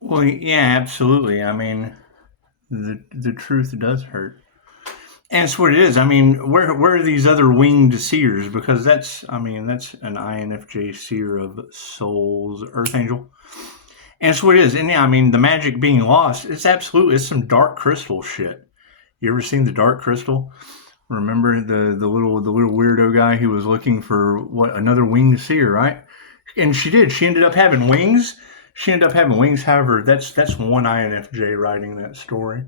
Well, yeah, absolutely. I mean, the truth does hurt. And that's what it is. I mean, where are these other winged seers? Because that's an INFJ seer of souls, Earth Angel. And that's what it is. And yeah, I mean, the magic being lost, it's some dark crystal shit. You ever seen the dark crystal? Remember the little weirdo guy who was looking for what another winged seer, right? And she did. She ended up having wings. She ended up having wings. However, that's one INFJ writing that story.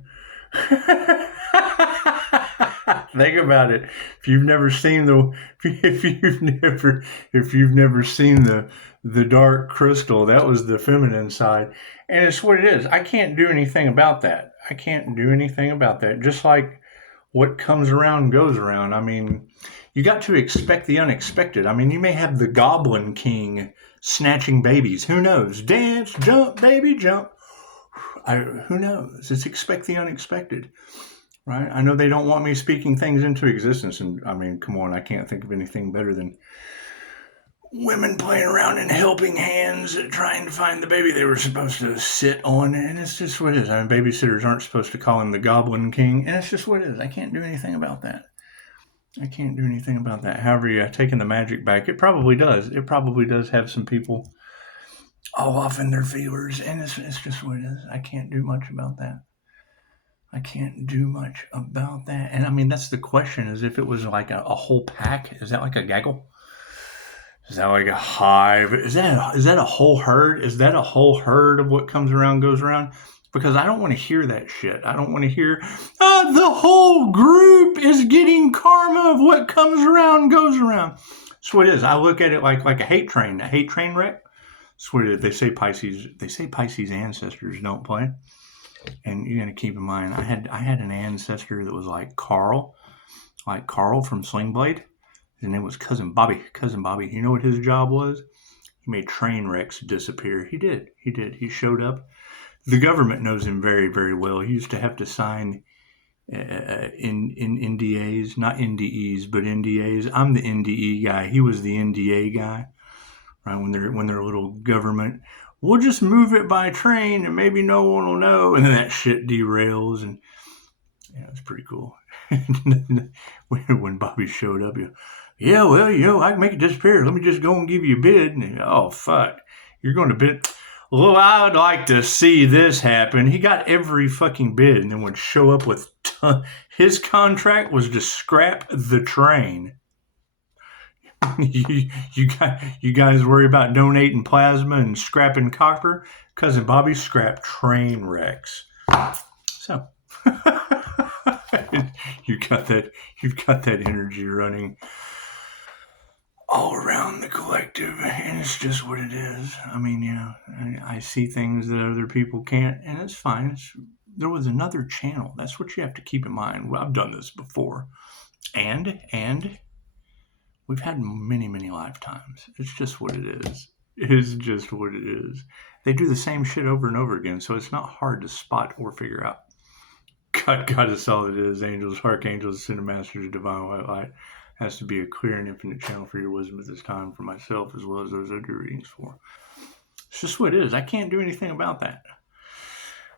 Think about it. If you've never seen the if you've never seen the dark crystal, that was the feminine side. And it's what it is. I can't do anything about that. I can't do anything about that. Just like what comes around goes around. I mean, you got to expect the unexpected. I mean, you may have the Goblin King snatching babies. Who knows? Dance, jump, baby, jump. Who knows? It's expect the unexpected, right? I know they don't want me speaking things into existence, and I mean, come on, I can't think of anything better than women playing around in helping hands, trying to find the baby they were supposed to sit on, and it's just what it is. I mean, babysitters aren't supposed to call him the Goblin King, and it's just what it is. I can't do anything about that. I can't do anything about that. However, yeah, taking the magic back, it probably does. It probably does have some people all off in their feelers, and it's just what it is. I can't do much about that. I can't do much about that. And I mean, that's the question: is if it was like a whole pack, is that like a gaggle? Is that like a hive? Is that a whole herd? Is that a whole herd of what comes around goes around? Because I don't want to hear that shit. I don't want to hear the whole group is getting karma of what comes around goes around. That's what it is. I look at it like a hate train wreck. That's what it is. They say Pisces ancestors don't play. And you got to keep in mind, I had an ancestor that was like Carl from Sling Blade. His name was Cousin Bobby. Cousin Bobby. You know what his job was? He made train wrecks disappear. He did. He did. He showed up. The government knows him very, very well. He used to have to sign in NDAs, not NDEs, but NDAs. I'm the NDE guy. He was the NDA guy. Right when they're a little government, we'll just move it by train and maybe no one will know, and then that shit derails, and yeah, it's pretty cool. When Bobby showed up, yeah, well, I can make it disappear. Let me just go and give you a bid. And oh, fuck. You're going to bid. Well, I would like to see this happen. He got every fucking bid and then would show up with his contract was to scrap the train. you guys worry about donating plasma and scrapping copper? Cousin Bobby scrapped train wrecks. So you've got that energy running all around the collective, and it's just what it is. I mean, I see things that other people can't, and it's fine. There was another channel. That's what you have to keep in mind. Well, I've done this before, and we've had many, many lifetimes. It's just what it is. It's just what it is. They do the same shit over and over again, so it's not hard to spot or figure out. God is all it is. Angels, archangels, ascended masters, divine white light. Has to be a clear and infinite channel for your wisdom at this time for myself as well as those I do readings for. It's just what it is. I can't do anything about that.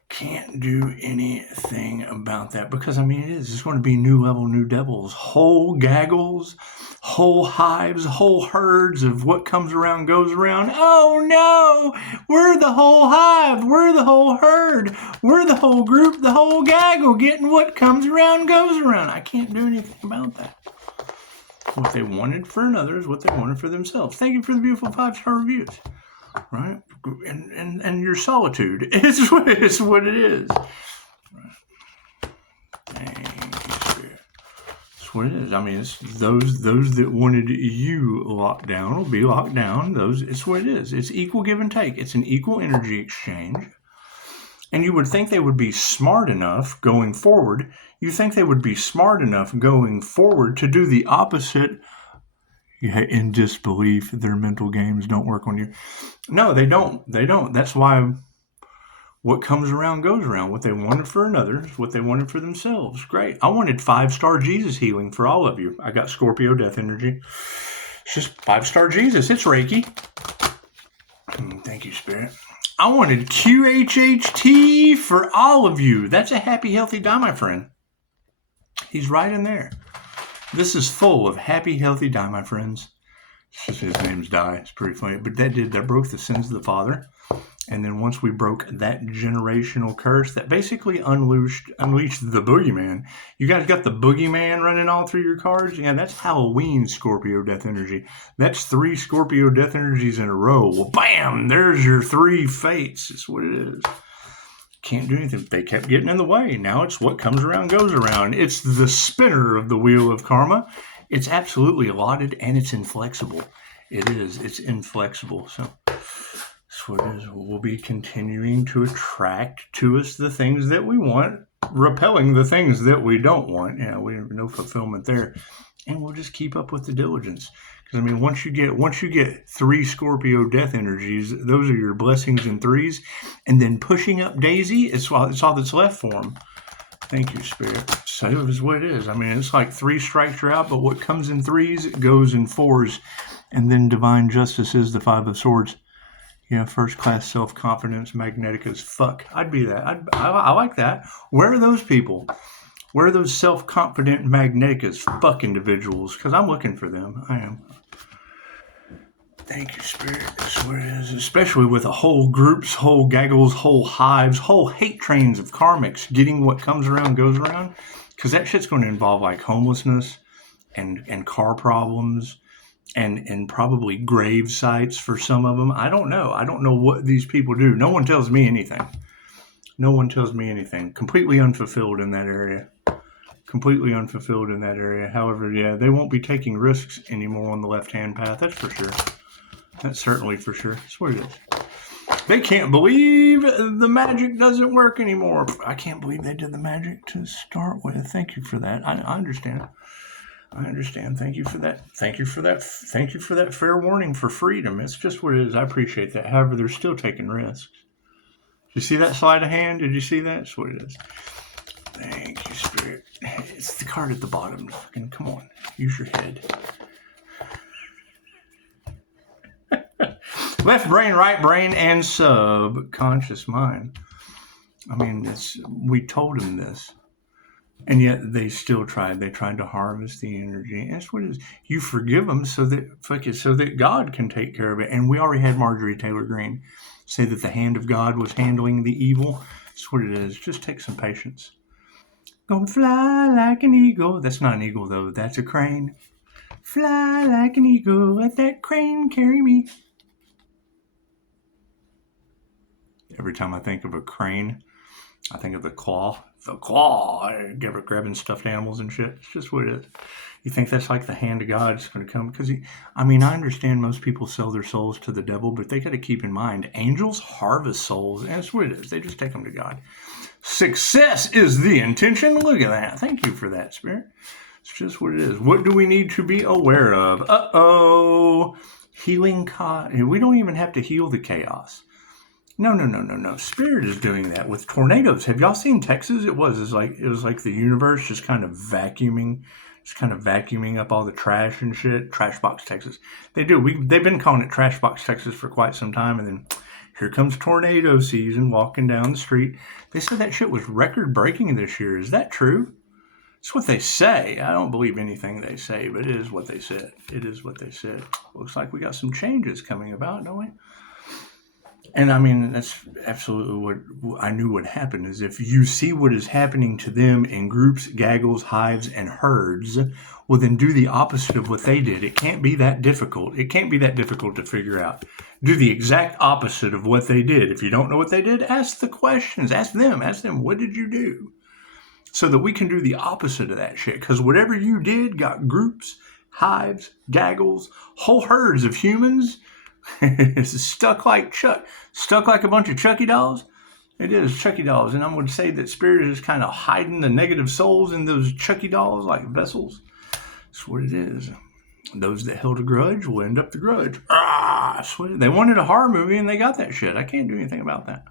Can't do anything about that because I mean it is. It's going to be new level, new devils, whole gaggles, whole hives, whole herds of what comes around goes around. Oh no, we're the whole hive, we're the whole herd, we're the whole group, the whole gaggle, getting what comes around goes around. I can't do anything about that. What they wanted for another is what they wanted for themselves. Thank you for the beautiful 5-star reviews. Right? And your solitude is what it is. Right. Thank you, Spirit. That's what it is. I mean, it's those that wanted you locked down will be locked down. It's what it is. It's equal give and take. It's an equal energy exchange. And you would think they would be smart enough going forward. You think they would be smart enough going forward to do the opposite. Yeah, in disbelief, their mental games don't work on you. No, they don't. They don't. That's why what comes around goes around. What they wanted for another is what they wanted for themselves. Great. I wanted 5-star Jesus healing for all of you. I got Scorpio death energy. It's just 5-star Jesus. It's Reiki. Thank you, Spirit. I wanted QHHT for all of you. That's a happy, healthy die, my friend. He's right in there. This is full of happy, healthy die, my friends. His name's Die. It's pretty funny. But that broke the sins of the father. And then once we broke that generational curse, that basically unleashed the boogeyman. You guys got the boogeyman running all through your cards? Yeah, that's Halloween Scorpio death energy. That's 3 Scorpio death energies in a row. Well, bam! There's your 3 fates. That's what it is. Can't do anything. They kept getting in the way. Now it's what comes around goes around. It's the spinner of the wheel of karma. It's absolutely allotted and it's inflexible. It is. It's inflexible. So that's what it is. We'll be continuing to attract to us the things that we want, repelling the things that we don't want. Yeah, we have no fulfillment there. And we'll just keep up with the diligence. Because, I mean, once you get 3 Scorpio death energies, those are your blessings in 3s. And then pushing up Daisy, it's all that's left for them. Thank you, Spirit. So it is what it is. I mean, it's like 3 strikes you're out, but what comes in 3s, it goes in 4s. And then divine justice is the 5 of swords. Yeah, first class self-confidence, magnetic as fuck. I'd be that. I like that. Where are those people? Where are those self-confident, magnetic as fuck individuals? Because I'm looking for them. I am. Thank you, Spirit. That's what it is. Especially with a whole groups, whole gaggles, whole hives, whole hate trains of karmics getting what comes around goes around. Because that shit's going to involve like homelessness and car problems and probably grave sites for some of them. I don't know. I don't know what these people do. No one tells me anything. No one tells me anything. Completely unfulfilled in that area. Completely unfulfilled in that area. However, yeah, they won't be taking risks anymore on the left-hand path. That's for sure. That's certainly for sure. That's what it is. They can't believe the magic doesn't work anymore. I can't believe they did the magic to start with. Thank you for that. I understand. I understand. Thank you for that. Thank you for that. Thank you for that fair warning for freedom. It's just what it is. I appreciate that. However, they're still taking risks. Did you see that sleight of hand? Did you see that? That's what it is. Thank you, Spirit. It's the card at the bottom. Fucking come on. Use your head. Left brain, right brain, and subconscious mind. I mean, we told them this. And yet they still tried. They tried to harvest the energy. And that's what it is. You forgive them so that God can take care of it. And we already had Marjorie Taylor Greene say that the hand of God was handling the evil. That's what it is. Just take some patience. Gonna fly like an eagle. That's not an eagle, though. That's a crane. Fly like an eagle. Let that crane carry me. Every time I think of a crane, I think of the claw. The claw. Grabbing stuffed animals and shit. It's just what it is. You think that's like the hand of God is going to come? Because, I understand most people sell their souls to the devil, but they got to keep in mind, angels harvest souls. And that's what it is. They just take them to God. Success is the intention. Look at that. Thank you for that, Spirit. It's just what it is. What do we need to be aware of? Uh-oh. Healing. We don't even have to heal the chaos. No. Spirit is doing that with tornadoes. Have y'all seen Texas? It was like the universe just kind of vacuuming up all the trash and shit. Trash box Texas. They've been calling it trash box Texas for quite some time, and then here comes tornado season walking down the street. They said that shit was record breaking this year. Is that true? It's what they say. I don't believe anything they say, but it is what they said. It is what they said. Looks like we got some changes coming about, don't we? And that's absolutely what I knew would happen is if you see what is happening to them in groups, gaggles, hives, and herds, well, then do the opposite of what they did. It can't be that difficult. It can't be that difficult to figure out. Do the exact opposite of what they did. If you don't know what they did, ask the questions. Ask them, what did you do? So that we can do the opposite of that shit. Because whatever you did got groups, hives, gaggles, whole herds of humans stuck like a bunch of Chucky dolls. It is Chucky dolls, and I'm going to say that Spirit is just kind of hiding the negative souls in those Chucky dolls like vessels. That's what it is. Those that held a grudge will end up the grudge. I swear. They wanted a horror movie, and they got that shit. I can't do anything about that.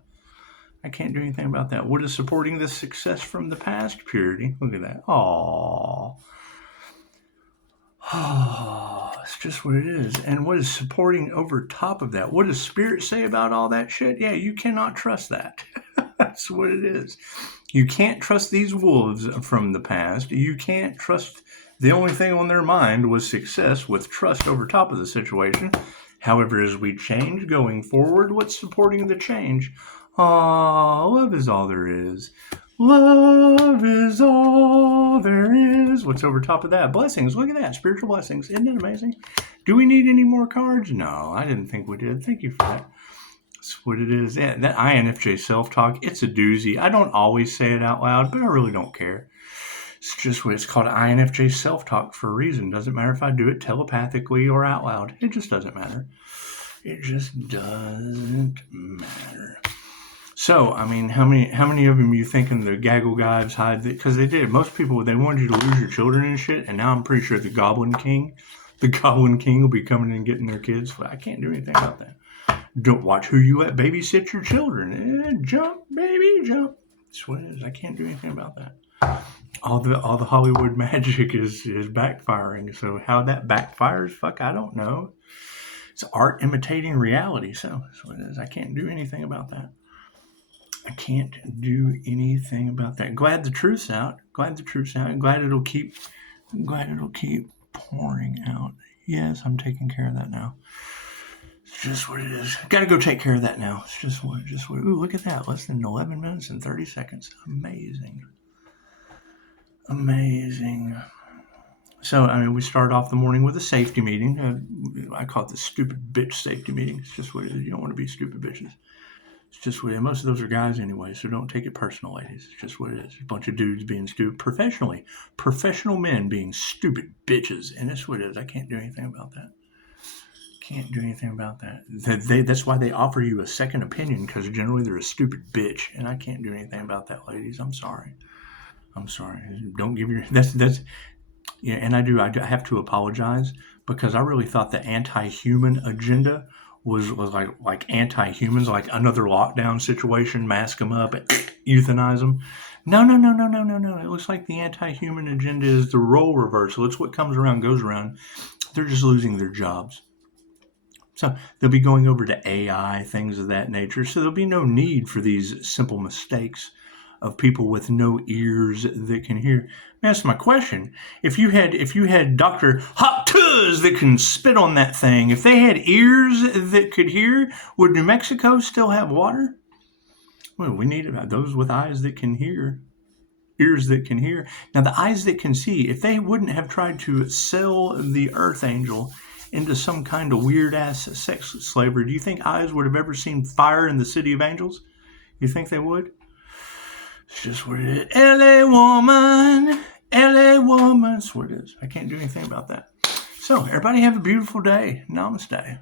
What is supporting this success from the past? Purity. Look at that. Aww. It's just what it is. And what is supporting over top of that? What does Spirit say about all that shit? Yeah, you cannot trust that. That's what it is. You can't trust these wolves from the past. You can't trust. The only thing on their mind was success with trust over top of the situation. However, as we change going forward, what's supporting the change? Love is all there is. Love is all there is. What's over top of that? Blessings. Look at that. Spiritual blessings. Isn't it amazing? Do we need any more cards? No, I didn't think we did. Thank you for that. That's what it is. Yeah, that INFJ self-talk, it's a doozy. I don't always say it out loud, but I really don't care. It's just what it's called, INFJ self-talk, for a reason. Doesn't matter if I do it telepathically or out loud. It just doesn't matter. It just doesn't matter. So, I mean, how many of them you thinking the Gaggle guys hide? Because they did. Most people, they wanted you to lose your children and shit, and now I'm pretty sure the Goblin King will be coming and getting their kids. I can't do anything about that. Don't watch who you let babysit your children. Jump, baby, jump. That's what it is. I can't do anything about that. All the Hollywood magic is backfiring. So how that backfires, fuck, I don't know. It's art imitating reality. So that's what it is. I can't do anything about that. I can't do anything about that. Glad the truth's out. Glad it'll keep pouring out. Yes, I'm taking care of that now. It's just what it is. Got to go take care of that now. It's just what. Ooh, look at that. Less than 11 minutes and 30 seconds. Amazing. So, I mean, we started off the morning with a safety meeting. I call it the stupid bitch safety meeting. It's just what it is. You don't want to be stupid bitches. It's just what it is. Most of those are guys anyway, so don't take it personal, ladies. It's just what it is. A bunch of dudes being stupid. Professional men being stupid bitches. And that's what it is. I can't do anything about that. That's why they offer you a second opinion, because generally they're a stupid bitch. And I can't do anything about that, ladies. I'm sorry. Don't give your... That's yeah, and I have to apologize, because I really thought the anti-human agenda was like anti-humans, like another lockdown situation, mask them up, euthanize them. No. It looks like the anti-human agenda is the role reversal. It's what comes around goes around. They're just losing their jobs. So they'll be going over to AI, things of that nature. So there'll be no need for these simple mistakes of people with no ears that can hear. That's my question. If you had Dr. Hot Tuz that can spit on that thing, if they had ears that could hear, would New Mexico still have water? Well, we need those with eyes that can hear, ears that can hear. Now, the eyes that can see, if they wouldn't have tried to sell the Earth Angel into some kind of weird-ass sex slavery, do you think eyes would have ever seen fire in the City of Angels? You think they would? It's just what it is. LA woman. That's what it is. I can't do anything about that. So, everybody have a beautiful day. Namaste.